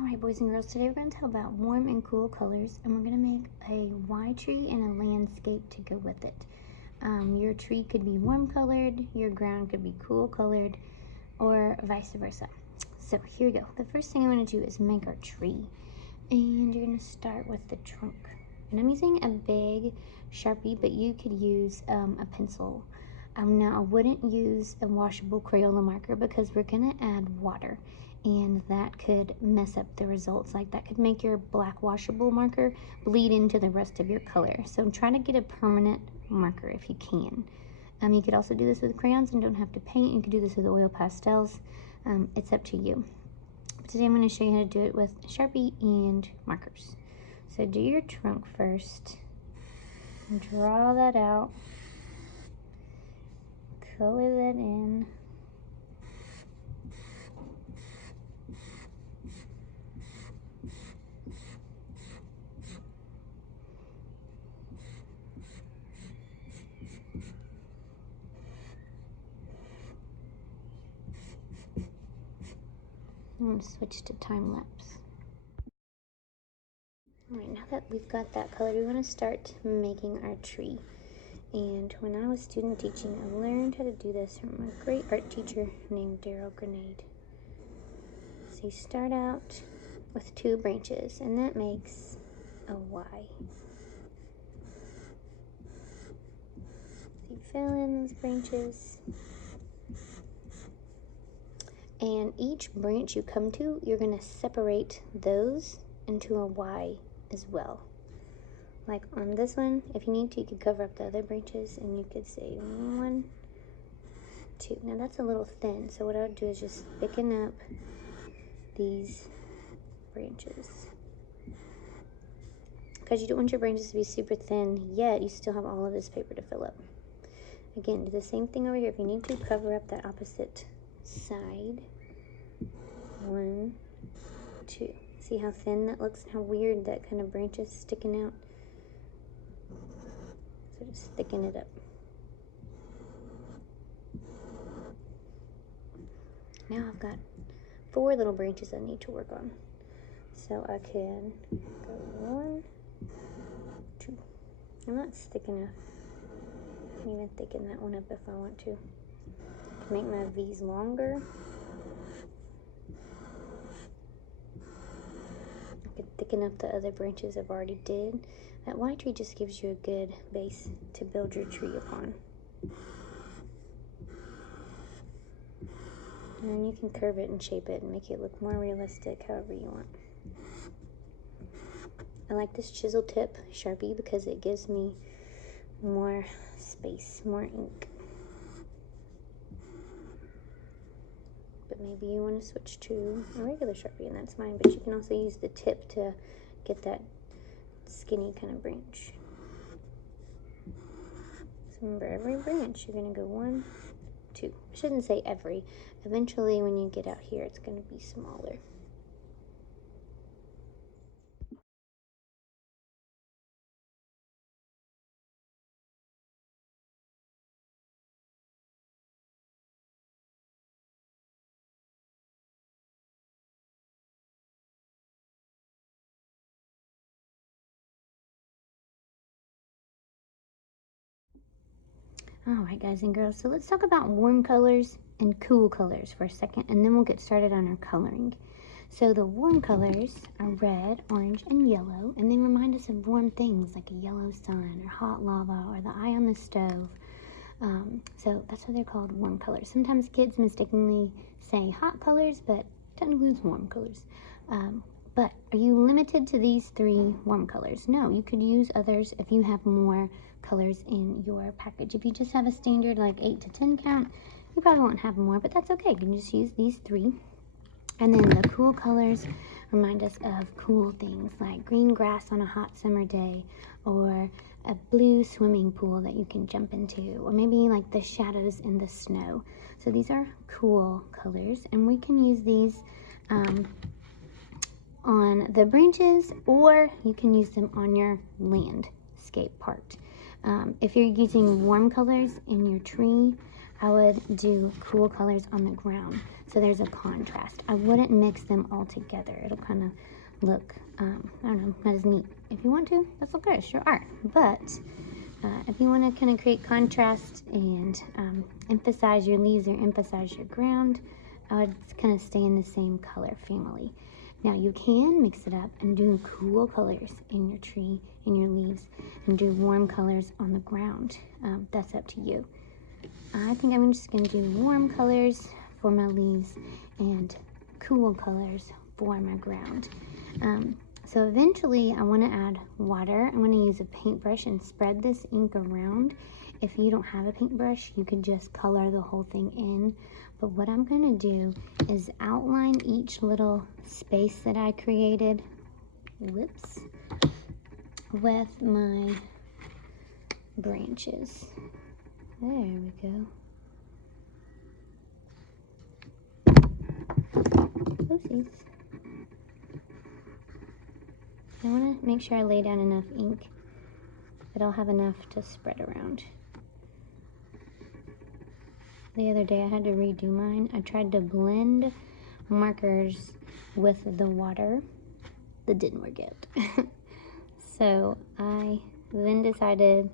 Alright, boys and girls, today we're going to talk about warm and cool colors, and we're going to make a Y tree and a landscape to go with it. Your tree could be warm colored, your ground could be cool colored, or vice versa. So here we go. The first thing I'm going to do is make our tree, and you're going to start with the trunk. And I'm using a big Sharpie, but you could use a pencil. Now I wouldn't use a washable Crayola marker because we're going to add water, and that could mess up the results. Like, that could make your black washable marker bleed into the rest of your color. So try to get a permanent marker if you can. You could also do this with crayons and don't have to paint. You could do this with oil pastels. It's up to you. But today I'm going to show you how to do it with Sharpie and markers. So do your trunk first. Draw that out. Color that in. I'm going to switch to time lapse. Alright, now that we've got that color, we want to start making our tree. And when I was student teaching, I learned how to do this from a great art teacher named Daryl Grenade. So you start out with 2 branches, and that makes a Y. So you fill in those branches. And each branch you come to, you're going to separate those into a Y as well. Like on this one, if you need to, you could cover up the other branches and you could say 1, 2. Now that's a little thin, so what I would do is just thicken up these branches. Because you don't want your branches to be super thin, yet you still have all of this paper to fill up. Again, do the same thing over here. If you need to, cover up that opposite side. 1, 2. See how thin that looks and how weird that kind of branch is sticking out? So just thicken it up. Now I've got 4 little branches I need to work on. So I can go 1, 2. I'm not thick enough. I can even thicken that one up if I want to. I can make my V's longer. I could thicken up the other branches I've already did. That Y tree just gives you a good base to build your tree upon. And you can curve it and shape it and make it look more realistic however you want. I like this chisel tip Sharpie because it gives me more space, more ink. But maybe you want to switch to a regular Sharpie, and that's fine. But you can also use the tip to get that skinny kind of branch. So remember, every branch you're going to go 1, 2. I shouldn't say every. Eventually, when you get out here, it's going to be smaller. Alright, guys and girls, so let's talk about warm colors and cool colors for a second, and then we'll get started on our coloring. So the warm colors are red, orange, and yellow, and they remind us of warm things like a yellow sun or hot lava or the eye on the stove. So that's why they're called warm colors. Sometimes kids mistakenly say hot colors, but technically it's warm colors. But are you limited to these 3 warm colors? No, you could use others if you have more colors in your package. If you just have a standard like 8 to 10 count, you probably won't have more, but that's okay. You can just use these 3. And then the cool colors remind us of cool things like green grass on a hot summer day, or a blue swimming pool that you can jump into, or maybe like the shadows in the snow. So these are cool colors, and we can use these on the branches, or you can use them on your landscape part. If you're using warm colors in your tree, I would do cool colors on the ground. So there's a contrast. I wouldn't mix them all together. It'll kind of look, I don't know, not as neat. If you want to, that's okay, it's your art. But if you want to kind of create contrast and emphasize your leaves or emphasize your ground, I would kind of stay in the same color family. Now you can mix it up and do cool colors in your tree, in your leaves, and do warm colors on the ground. That's up to you. I think I'm just going to do warm colors for my leaves and cool colors for my ground. So eventually I want to add water. I'm going to use a paintbrush and spread this ink around. If you don't have a paintbrush, you can just color the whole thing in. But what I'm going to do is outline each little space that I created, whoops, with my branches. There we go. Oopsies. I want to make sure I lay down enough ink that I'll have enough to spread around. The other day I had to redo mine. I tried to blend markers with the water. That didn't work out. So I then decided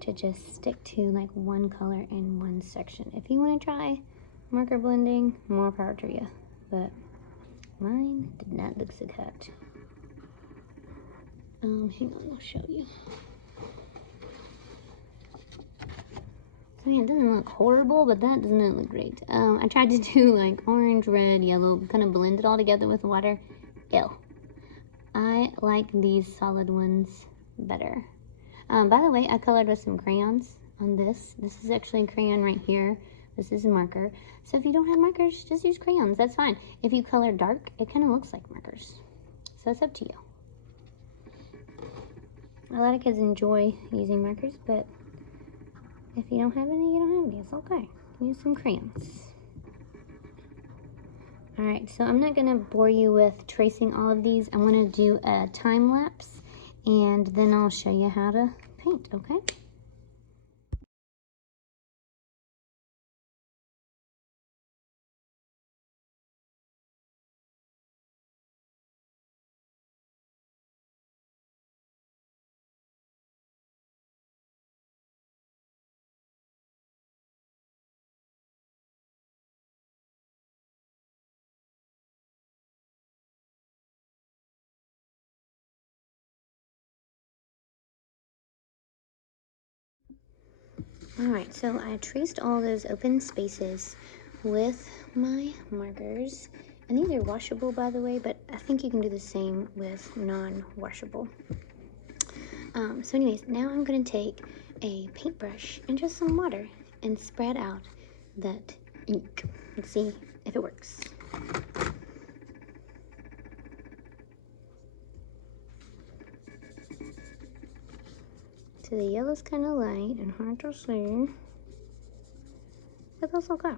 to just stick to like one color in one section. If you want to try marker blending, more power to you. But mine did not look so hot. Hang on, I'll show you. So yeah, it doesn't look horrible, but that does not look great. I tried to do like orange, red, yellow, kind of blend it all together with water. Ew. I like these solid ones better. By the way, I colored with some crayons on this. This is actually a crayon right here. This is a marker. So if you don't have markers, just use crayons. That's fine. If you color dark, it kind of looks like markers. So it's up to you. A lot of kids enjoy using markers, but if you don't have any, you don't have any. It's okay. Use some crayons. Alright, so I'm not going to bore you with tracing all of these. I'm going to do a time lapse, and then I'll show you how to paint, okay? Alright, so I traced all those open spaces with my markers. And these are washable, by the way, but I think you can do the same with non-washable. So anyways, now I'm going to take a paintbrush and just some water and spread out that ink and see if it works. So the yellow's kind of light and hard to see, but that's okay.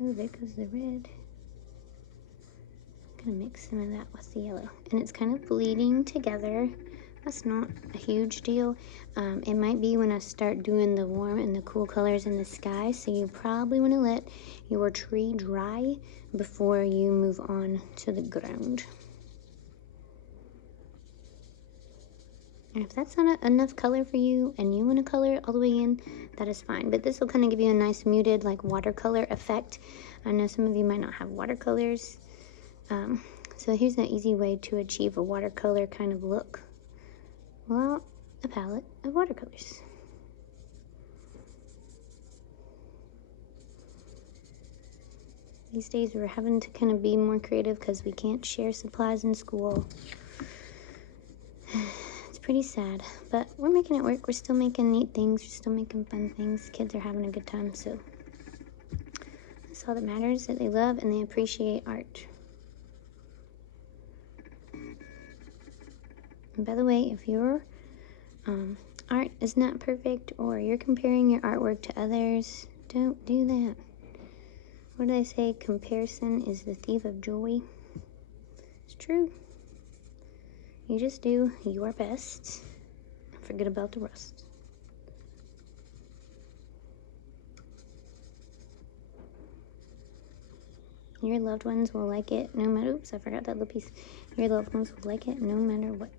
Oh, there goes the red. I'm gonna mix some of that with the yellow, and it's kind of bleeding together. That's not a huge deal. It might be when I start doing the warm and the cool colors in the sky, so you probably want to let your tree dry before you move on to the ground. And if that's not enough color for you and you want to color it all the way in, that is fine. But this will kind of give you a nice muted like watercolor effect. I know some of you might not have watercolors. So here's an easy way to achieve a watercolor kind of look. Well, a palette of watercolors. These days we're having to kind of be more creative because we can't share supplies in school. It's pretty sad, but we're making it work. We're still making neat things. We're still making fun things. Kids are having a good time, so that's all that matters, that they love and they appreciate art. And by the way, if your art is not perfect or you're comparing your artwork to others, don't do that. What do they say? Comparison is the thief of joy. It's true. You just do your best. Forget about the rest. Your loved ones will like it no matter, oops, I forgot that little piece. Your loved ones will like it no matter what.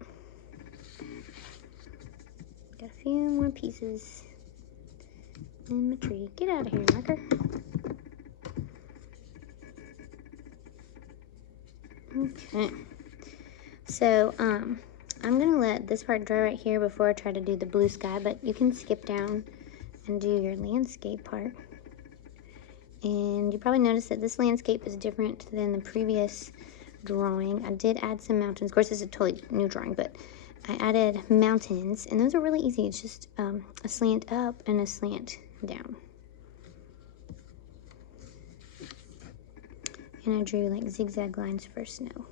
Got a few more pieces in my tree. Get out of here, marker. Okay. So, I'm gonna let this part dry right here before I try to do the blue sky, but you can skip down and do your landscape part. And you probably noticed that this landscape is different than the previous drawing. I did add some mountains. Of course, this is a totally new drawing, but I added mountains, and those are really easy. It's just a slant up and a slant down. And I drew like zigzag lines for snow.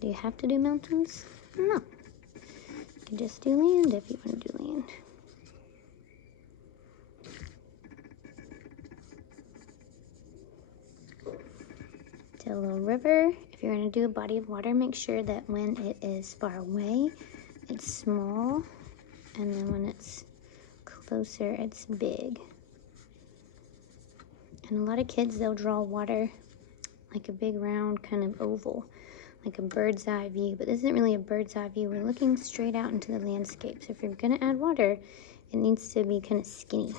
Do you have to do mountains? No. You can just do land if you want to do land. To a little river. If you're going to do a body of water, make sure that when it is far away, it's small, and then when it's closer, it's big. And a lot of kids, they'll draw water like a big round kind of oval, like a bird's eye view, but this isn't really a bird's eye view. We're looking straight out into the landscape. So if you're going to add water, it needs to be kind of skinny,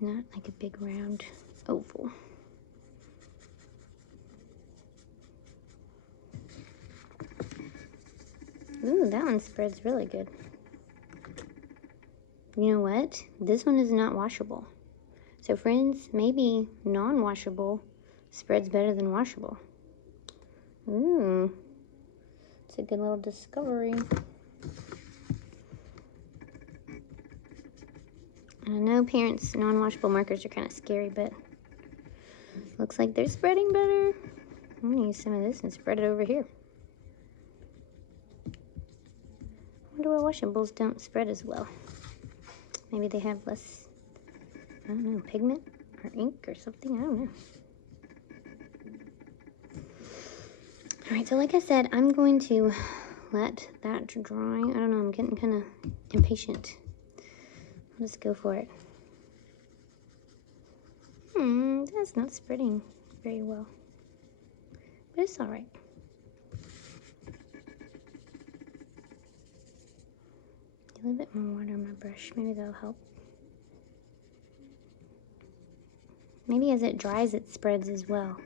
not like a big round oval. Ooh, that one spreads really good. You know what? This one is not washable. So friends, maybe non-washable spreads better than washable. Ooh, it's a good little discovery. I know parents, non-washable markers are kind of scary, but looks like they're spreading better. I'm gonna use some of this and spread it over here. I wonder why washables don't spread as well. Maybe they have less, I don't know, pigment or ink or something, I don't know. All right, so like I said, I'm going to let that drawing, I don't know, I'm getting kind of impatient. I'll just go for it. That's not spreading very well, but it's all right. A little bit more water on my brush, maybe that'll help. Maybe as it dries, it spreads as well.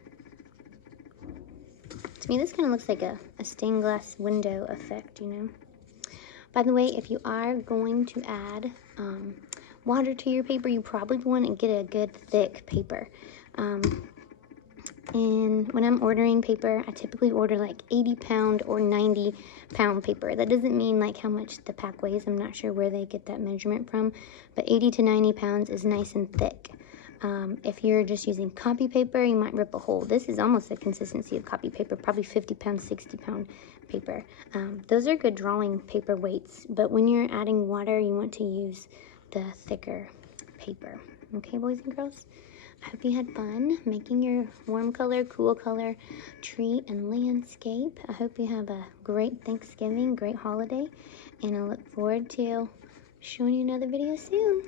To me, this kind of looks like a stained glass window effect, you know? By the way, if you are going to add water to your paper, you probably want to get a good thick paper. And when I'm ordering paper, I typically order like 80-pound or 90-pound paper. That doesn't mean like how much the pack weighs. I'm not sure where they get that measurement from, but 80 to 90 pounds is nice and thick. If you're just using copy paper, you might rip a hole. This is almost the consistency of copy paper, probably 50-pound, 60-pound paper. Those are good drawing paper weights, but when you're adding water, you want to use the thicker paper. Okay, boys and girls? I hope you had fun making your warm color, cool color tree and landscape. I hope you have a great Thanksgiving, great holiday, and I look forward to showing you another video soon.